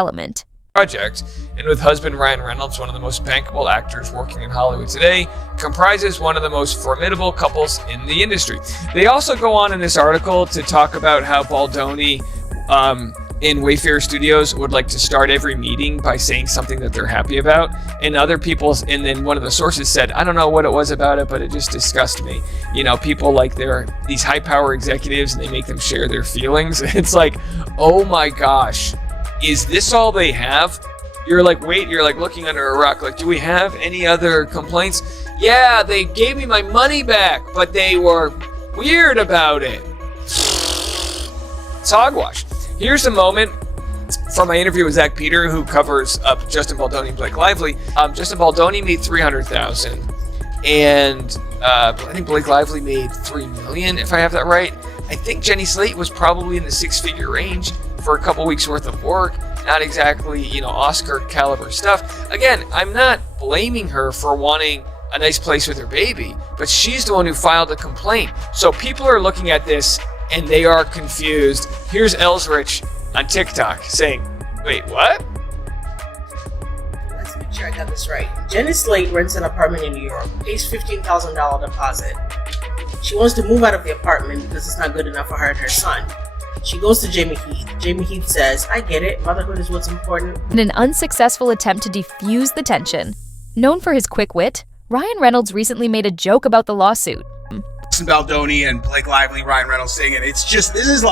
element. Project, and with husband Ryan Reynolds, one of the most bankable actors working in Hollywood today, comprises one of the most formidable couples in the industry. They also go on in this article to talk about how Baldoni in Wayfair Studios would like to start every meeting by saying something that they're happy about, and other people's, and then one of the sources said, I don't know what it was about it, but it just disgusted me. You know, people like these high power executives and they make them share their feelings. It's like, oh my gosh, is this all they have? You're like, wait, you're like looking under a rock. Like, do we have any other complaints? Yeah, they gave me my money back, but they were weird about it. It's hogwash. Here's a moment from my interview with Zach Peter, who covers up Justin Baldoni and Blake Lively. Justin Baldoni made $300,000, and I think Blake Lively made $3 million, if I have that right. I think Jenny Slate was probably in the six-figure range for a couple weeks worth of work. Not exactly, Oscar caliber stuff. Again, I'm not blaming her for wanting a nice place with her baby, but she's the one who filed a complaint. So people are looking at this and they are confused. Here's Ellsrich on TikTok saying, wait, what? Let's make sure I got this right. Jenny Slate rents an apartment in New York, pays $15,000 deposit. She wants to move out of the apartment because it's not good enough for her and her son. She goes to Jamie Heath. Jamie Heath says, I get it, motherhood is what's important. In an unsuccessful attempt to defuse the tension, known for his quick wit, Ryan Reynolds recently made a joke about the lawsuit. Justin Baldoni and Blake Lively, Ryan Reynolds saying it. It's just, this is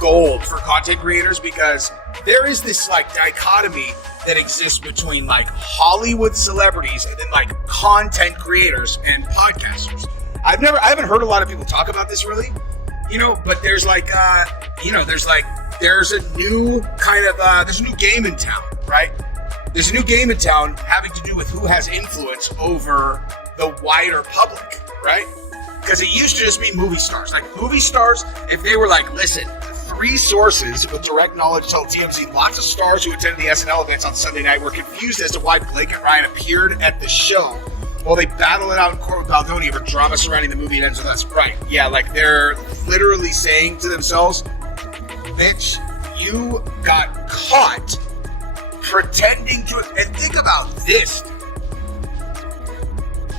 gold for content creators, because there is this dichotomy that exists between Hollywood celebrities and then content creators and podcasters. I haven't heard a lot of people talk about this really, but there's there's a new there's a new game in town, right? There's a new game in town having to do with who has influence over the wider public, right? Because it used to just be movie stars. Movie stars, if they were listen, 3 sources with direct knowledge told TMZ lots of stars who attended the SNL events on Sunday night were confused as to why Blake and Ryan appeared at the show while they battle it out in court with Baldoni over drama surrounding the movie. It ends with us. Right. Yeah, they're literally saying to themselves, bitch, you got caught pretending to... And think about this.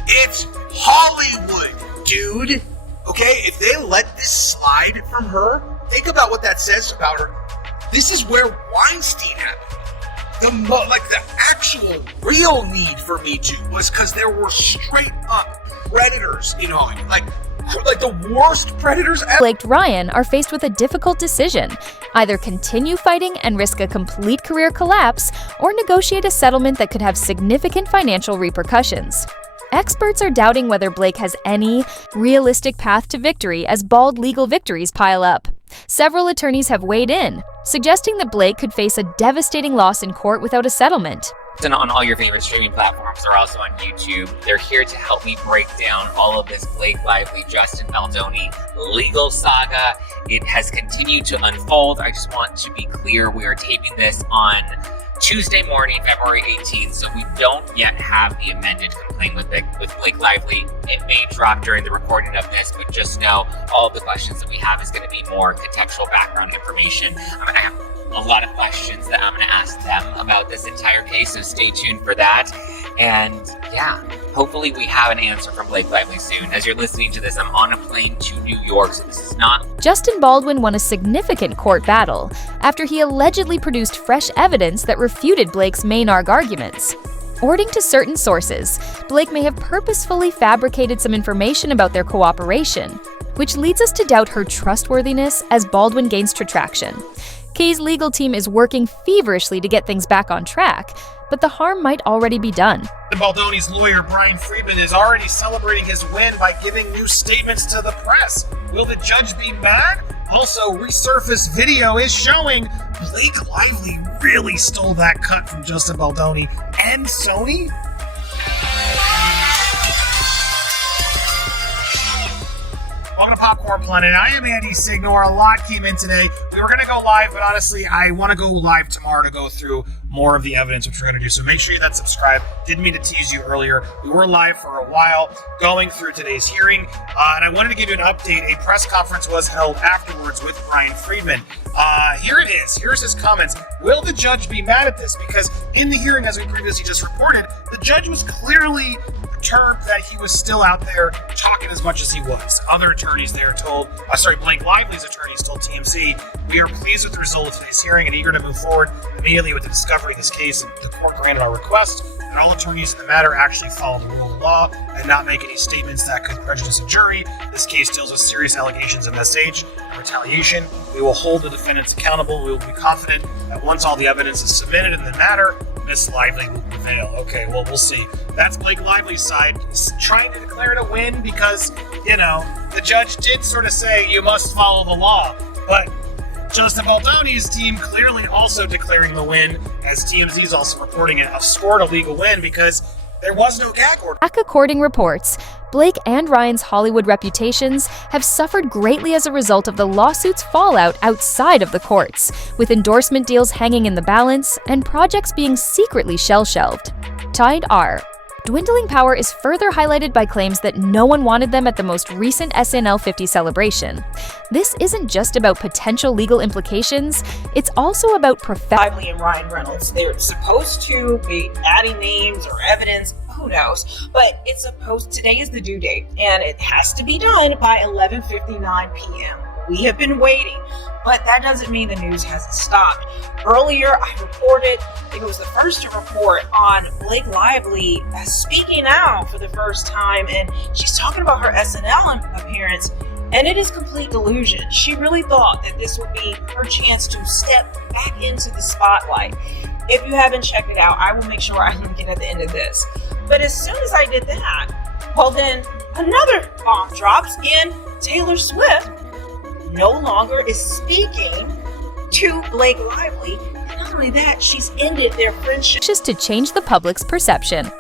It's Hollywood, dude. Okay, if they let this slide from her, think about what that says about her. This is where Weinstein happened. The actual real need for Me Too was because there were straight up predators in Hollywood. Like the worst predators ever. Blake and Ryan are faced with a difficult decision: either continue fighting and risk a complete career collapse, or negotiate a settlement that could have significant financial repercussions. Experts are doubting whether Blake has any realistic path to victory as bald legal victories pile up. Several attorneys have weighed in, suggesting that Blake could face a devastating loss in court without a settlement. And on all your favorite streaming platforms, they're also on YouTube. They're here to help me break down all of this Blake Lively, Justin Baldoni legal saga. It has continued to unfold. I just want to be clear, we are taping this on Tuesday morning, February 18th, so we don't yet have the amended complaint with Blake Lively. It may drop during the recording of this, but just know all of the questions that we have is going to be more contextual background information. I have a lot of questions that I'm going to ask them about this entire case, so stay tuned for that. And yeah, hopefully we have an answer from Blake Lively soon. As you're listening to this, I'm on a plane to New York, so this is not... Justin Baldwin won a significant court battle after he allegedly produced fresh evidence that refuted Blake's main arguments. According to certain sources, Blake may have purposefully fabricated some information about their cooperation, which leads us to doubt her trustworthiness as Baldwin gains traction. Kay's legal team is working feverishly to get things back on track, but the harm might already be done. Baldoni's lawyer, Brian Friedman, is already celebrating his win by giving new statements to the press. Will the judge be mad? Also, resurfaced video is showing Blake Lively really stole that cut from Justin Baldoni and Sony. Welcome to Popcorn Planet. I am Andy Signor. A lot came in today. We were going to go live, but honestly, I want to go live tomorrow to go through more of the evidence, which we're going to do. So make sure that subscribe. Didn't mean to tease you earlier. We were live for a while going through today's hearing, and I wanted to give you an update. A press conference was held afterwards with Brian Friedman. Here it is. Here's his comments. Will the judge be mad at this? Because in the hearing, as we previously just reported, the judge was clearly termed that he was still out there talking as much as he was. Other attorneys there told, Blake Lively's attorneys told TMZ, we are pleased with the result of today's hearing and eager to move forward immediately with the discovery of this case. And the court granted our request that all attorneys in the matter actually follow the rule of law and not make any statements that could prejudice a jury. This case deals with serious allegations of misage and retaliation. We will hold the defendants accountable. We will be confident that once all the evidence is submitted in the matter, Miss Lively will prevail. Okay, well, we'll see. That's Blake Lively's side. He's trying to declare it a win because, the judge did sort of say you must follow the law. But Justin Baldoni's team clearly also declaring the win, as TMZ is also reporting it, scored a legal win because there was no gag order. According reports, Blake and Ryan's Hollywood reputations have suffered greatly as a result of the lawsuit's fallout outside of the courts, with endorsement deals hanging in the balance and projects being secretly shell-shelved. Tide R. Dwindling power is further highlighted by claims that no one wanted them at the most recent SNL 50 celebration. This isn't just about potential legal implications, it's also about Lively and Ryan Reynolds. They're supposed to be adding names or evidence, who knows, but today is the due date, and it has to be done by 11:59 p.m. We have been waiting, but that doesn't mean the news hasn't stopped. Earlier, I reported, I think it was the first to report on Blake Lively speaking out for the first time, and she's talking about her SNL appearance, and it is complete delusion. She really thought that this would be her chance to step back into the spotlight. If you haven't checked it out, I will make sure I link it at the end of this. But as soon as I did that, well then, another bomb drops, and Taylor Swift no longer is speaking to Blake Lively, and not only that, she's ended their friendship. Just to change the public's perception.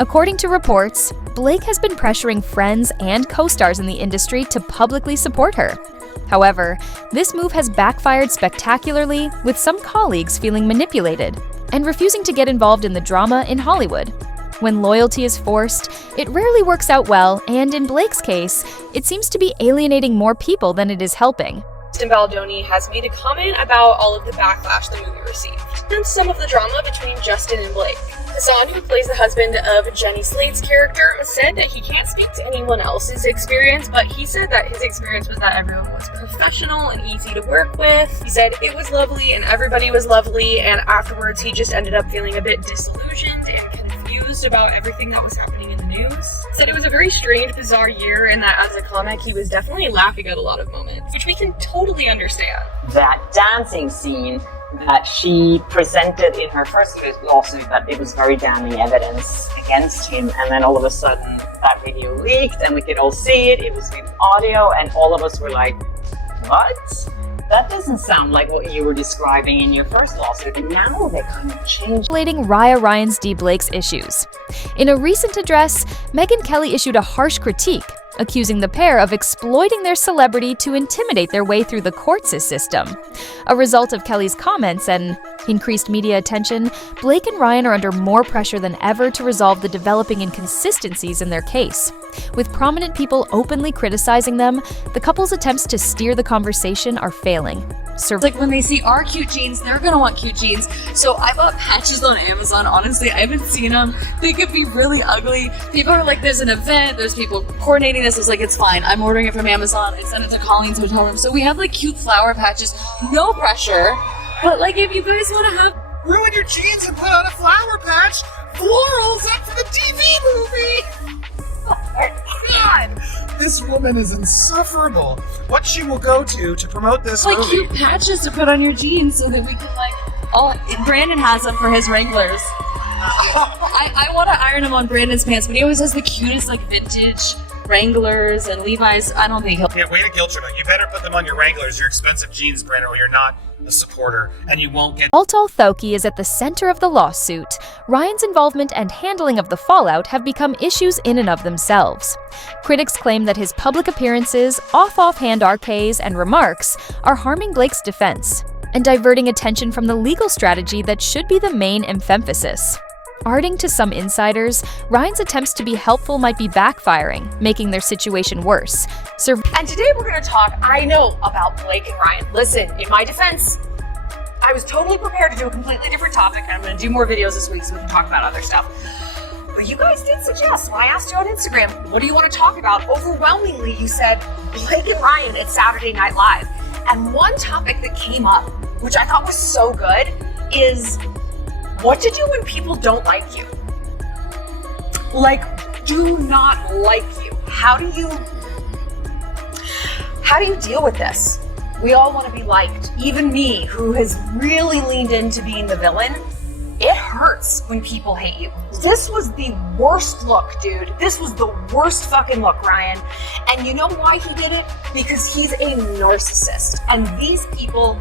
According to reports, Blake has been pressuring friends and co-stars in the industry to publicly support her. However, this move has backfired spectacularly, with some colleagues feeling manipulated and refusing to get involved in the drama in Hollywood. When loyalty is forced, it rarely works out well, and in Blake's case, it seems to be alienating more people than it is helping. Justin Baldoni has made a comment about all of the backlash the movie received, and some of the drama between Justin and Blake. Hassan, who plays the husband of Jenny Slate's character, said that he can't speak to anyone else's experience, but he said that his experience was that everyone was professional and easy to work with. He said it was lovely and everybody was lovely, and afterwards he just ended up feeling a bit disillusioned and confused about everything that was happening in the news. Said it was a very strange, bizarre year, and that as a comic he was definitely laughing at a lot of moments, which we can totally understand. That dancing scene that she presented in her first lawsuit, that it was very damning evidence against him, and then all of a sudden that video leaked and we could all see it, it was with audio, and all of us were like, what? That doesn't sound like what you were describing in your first lawsuit, and now they kind of changed. Raya Ryan's D. Blake's issues. In a recent address, Megyn Kelly issued a harsh critique, accusing the pair of exploiting their celebrity to intimidate their way through the court system. A result of Kelly's comments and increased media attention, Blake and Ryan are under more pressure than ever to resolve the developing inconsistencies in their case. With prominent people openly criticizing them, the couple's attempts to steer the conversation are failing. Like when they see our cute jeans, they're gonna want cute jeans. So I bought patches on Amazon. Honestly, I haven't seen them. They could be really ugly. People are like, there's an event, there's people coordinating this. It's like, it's fine. I'm ordering it from Amazon. I sent it to Colleen's hotel room. So we have like cute flower patches, no pressure. But like, if you guys wanna have Ruin your jeans and put on a flower patch, florals up for the TV movie! Oh my god! This woman is insufferable. What she will go to promote this movie. like cute patches to put on your jeans so that we can like. Oh, Brandon has them for his Wranglers. I want to iron them on Brandon's pants, but he always has the cutest like vintage Wranglers and Levi's. I don't think he'll. Yeah, way to guilt trip. You better put them on your Wranglers, your expensive jeans brand, or you're not a supporter, and you won't get. Although Thoki is at the center of the lawsuit, Ryan's involvement and handling of the fallout have become issues in and of themselves. Critics claim that his public appearances, offhand RKs, and remarks are harming Blake's defense and diverting attention from the legal strategy that should be the main emphasis. According to some insiders, Ryan's attempts to be helpful might be backfiring, making their situation worse. And today we're going to talk, I know, about Blake and Ryan. Listen, in my defense, I was totally prepared to do a completely different topic, and I'm going to do more videos this week so we can talk about other stuff. But you guys did suggest, when I asked you on Instagram, what do you want to talk about? Overwhelmingly, you said Blake and Ryan at Saturday Night Live. And one topic that came up, which I thought was so good, is what to do when people don't like you. Like, do not like you. How do you deal with this? We all want to be liked. Even me, who has really leaned into being the villain, it hurts when people hate you. This was the worst look, dude. This was the worst fucking look, Ryan. And you know why he did it? Because he's a narcissist. And these people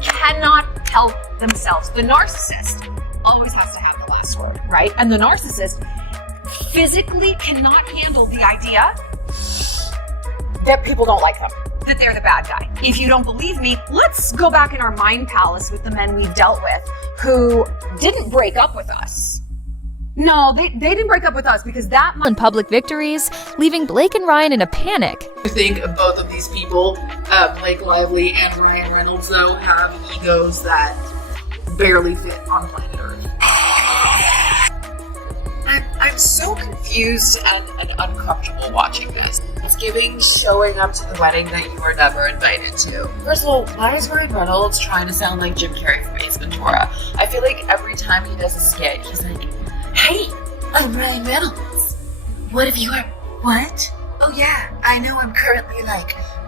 cannot help themselves. The narcissist always has to have the last word, right? And the narcissist physically cannot handle the idea that people don't like them, that they're the bad guy. If you don't believe me, let's go back in our mind palace with the men we've dealt with who didn't break up with us. No, they didn't break up with us because that and public victories, leaving Blake and Ryan in a panic. I think of both of these people, Blake Lively and Ryan Reynolds, though, have egos that barely fit on planet Earth. I'm so confused and uncomfortable watching this. It's giving showing up to the wedding that you were never invited to. First of all, why is Ryan Reynolds trying to sound like Jim Carrey from Ace Ventura? I feel like every time he does a skit, he's like, "Hey, I'm Ryan Reynolds. What if you are..." What? Oh yeah, I know I'm currently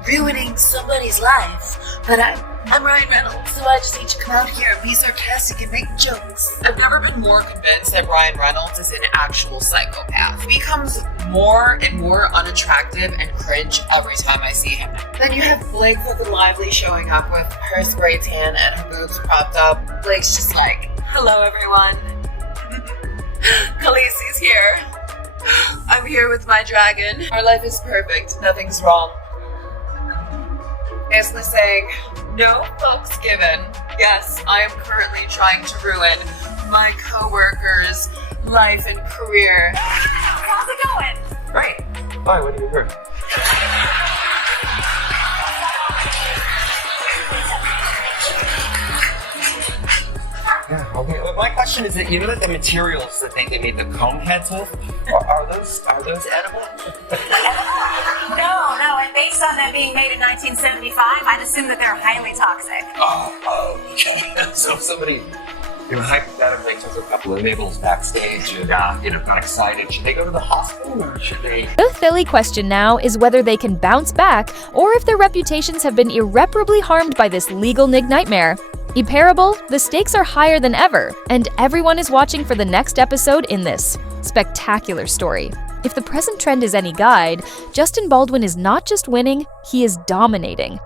ruining somebody's life, but I'm Ryan Reynolds, so I just need to come out here and be sarcastic and make jokes. I've never been more convinced that Ryan Reynolds is an actual psychopath. He becomes more and more unattractive and cringe every time I see him. Then you have Blake fucking Lively showing up with her spray tan and her boobs propped up. Blake's just like, "Hello everyone. Khaleesi's here. I'm here with my dragon. Our life is perfect. Nothing's wrong." Basically saying, no fucks given. Yes, I am currently trying to ruin my co-worker's life and career. How's it going? Great. Fine, what do you hear? Yeah, okay. Well, my question is that you know that the materials that they made the comb heads with, are those edible? No, and based on them being made in 1975, I'd assume that they're highly toxic. Oh, okay. So if somebody, hypothetically took a couple of nibbles backstage and, got excited, should they go to the hospital or should they? The silly question now is whether they can bounce back or if their reputations have been irreparably harmed by this legal nightmare. Irreparable, the stakes are higher than ever, and everyone is watching for the next episode in this spectacular story. If the present trend is any guide, Justin Baldwin is not just winning, he is dominating.